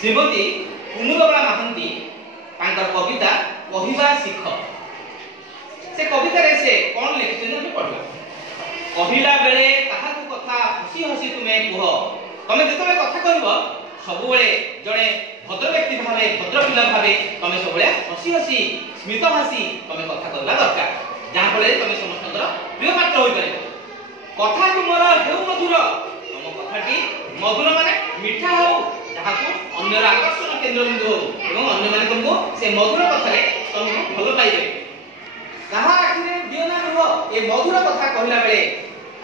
श्रीमती कुमुदबला महांती तांकर कविता कहिबा शिख से कविता रे से कोन लिखिछन पढ़ो कहिला बेले काहाकू कथा हसी हसी तुमे कह तमे जेतबे कथा कहबो सब बेले जणे भद्र व्यक्ति भावे भद्र पिला भावे तमे सब बेले हसी हसी स्मित हसी तमे कथा कहला दरकार जहां फले तमे समस्तंकर प्रिय पात्र होई पारे कथा तुमर हेउ मधुर तम कथाटी मधुर माने मिठा हो जहाकू अन्यर आकर्षण केंद्र बिंदु हो एवं अन्य माने तुमको से मधुर कथारे तुमको भलो पाइबे कहा आखिरे दियो ना लुह ए मधुर कथा कहला बेले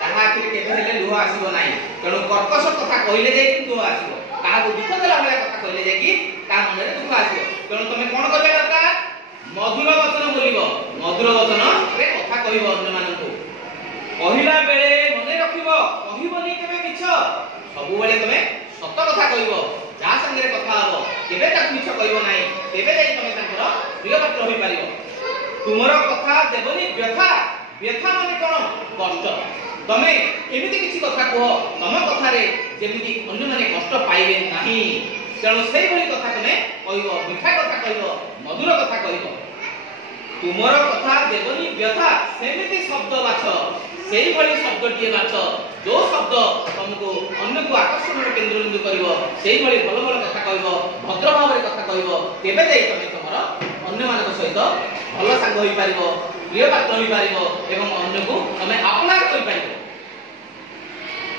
कहा आखिरे केबे हेले लुह आसीबो नाही तेणु कर्कश कथा कहले जे लुह आसीबो कहा दुख देला बेले कथा कहले जे कि का मन रे दुख आसीबो तेणु तमे कोन करबे दरकार मधुर वचन बोलिबो मधुर वचन रे कथा कहइबो अन्य मानकू कहिला बेले मने रखिबो कहिबोनी केबे मिछ सब बेले तमे सत कथा कहइबो जा संगे कथा हबो केबे ताक मिछ कहइबो नाही तेबे जाई तमे तांकर प्रिय पात्र होई पारिबो तुमरो कथा देबनी व्यथा व्यथा माने कोन कष्ट तमे एमिति किछि कथा कहो तम कथा रे जेमिति अन्य माने कष्ट पाइबे नाही तेणु सेही भली कथा तमे कहइबो मिठा कथा कहइबो मधुर कथा कहइबो तुमरो कथा देबनी व्यथा सेमिति शब्द बाछ सेही भली शब्दटिए बाछ जो शब्द तुमको अन्य को आकर्षण केंद्र बिंदु करिवो सेही भली भलो भलो कथा कहइबो भद्र भाव रे कथा कहइबो तेबे जाई तमे तमरो अन्य मानक सहित भलो संग होई पारिबो प्रिय पात्र होई पारिबो एवं अन्य को तमे अपनार करि पारिबो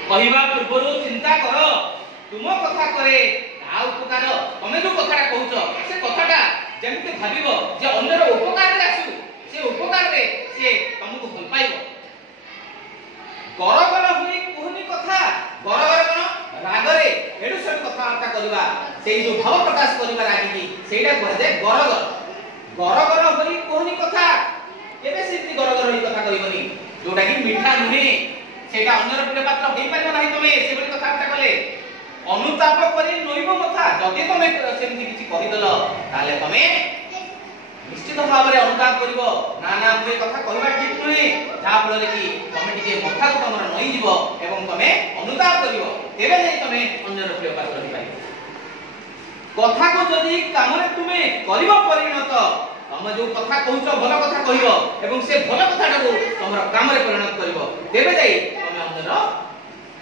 कहिबा पूर्वरु चिंता करो तुम कथा करे आ उपकार तमे जो कथाटा कहउछ से कथाटा जेमिति भाबिबो जे अन्यर उपकार रे आसु से उपकार रे से तुमको भल पाइबो गरगर होई कोहनी कथा गरगर कोन रागरे एडु सब कथा वार्ता करिबा सेई जो भाव प्रकाश करिबा रागी सेइडा कह दे गरगर गरगर होई कोहनी कथा केबे सिद्धि गरगर होई कथा कहिबनी जोटा कि मिठा नुहे सेटा अन्यर प्रिय पात्र होई पारिबो नाही तमे सेबली कथा वार्ता कले अनुताप करी नइबो मथा जदि तमे सेमति किछि कहि दलो ताले तमे निश्चित भाव रे अनुताप करिवो ना ना मुई कथा कहबा ठीक नुहे जा फल कि तमे टिके मथा को तमर नई जीवो एवं तमे अनुताप करिवो तेबे नै तमे अन्यर प्रिय पात्र होई पाइबो कथा को जदि काम रे तुमे करिवो परिणत तमे जो कथा कहउछ भलो कथा कहिवो एवं से भलो कथाटा को तमर काम रे परिणत करिवो तेबे जाई तमे अन्यर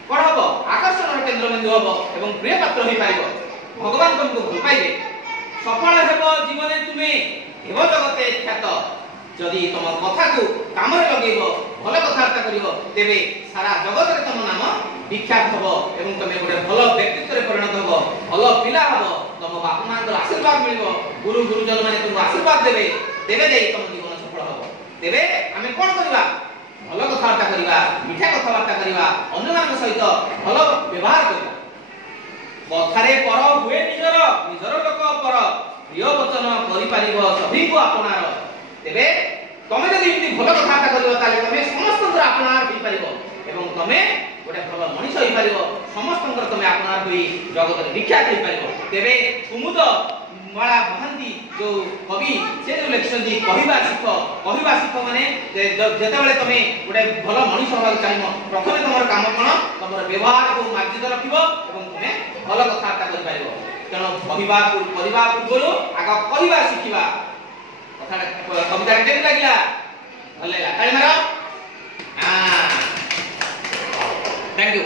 कोन हबो आकर्षण केंद्र बिंदु हबो एवं प्रिय पात्र होई पाइबो भगवान तुमको भल पाइबे सफल हेबो जीवने तुमे हेबो जगते ख्यात जदि तुम कथा को काम रे लगेबो भलो कथार्ता करिवो तेबे सारा जगत रे तुम नाम विख्यात हबो एवं तमे गोटे भलो व्यक्तित्व रे परिणत हबो भलो पिला हबो तुम बापा मानकर आशीर्वाद मिलिबो गुरु गुरुजन माने तुमको आशीर्वाद देबे तेबे जाई तुम जीवन सफल हबो तेबे आमे कोन करिबा भलो कथार्ता करिबा मिठा कथार्ता करिबा अन्य मान सहित भलो व्यवहार करिबा कथारे पर हुए निजर निजर लोक पर प्रिय वचन करि पारिबो सभी को आपनार तेबे तमे जदि इति भलो कथार्ता करिवो ताले तमे समस्तंकर आपनार होई पारिबो एवं तमे गोटे भलो मनुष्य होई पारिबो समस्तंकर तमे आपनार होई जगत रे विख्यात होई पारिबो तेबे कुमुद माला महांती जो कवि से जो लेखन जी कहिबा शिख माने जेते बेले तमे गोटे भलो मनुष्य होबा चाहिबो प्रथमे तमर काम कोन तमर व्यवहार को मार्जित रखिबो एवं तमे भलो कथार्ता करि पारिबो तेणु कहिबा पूर्वरु आग कहिबा शिखिबा कथा कविता केते लागिला भले ताली मारो हां थैंक यू।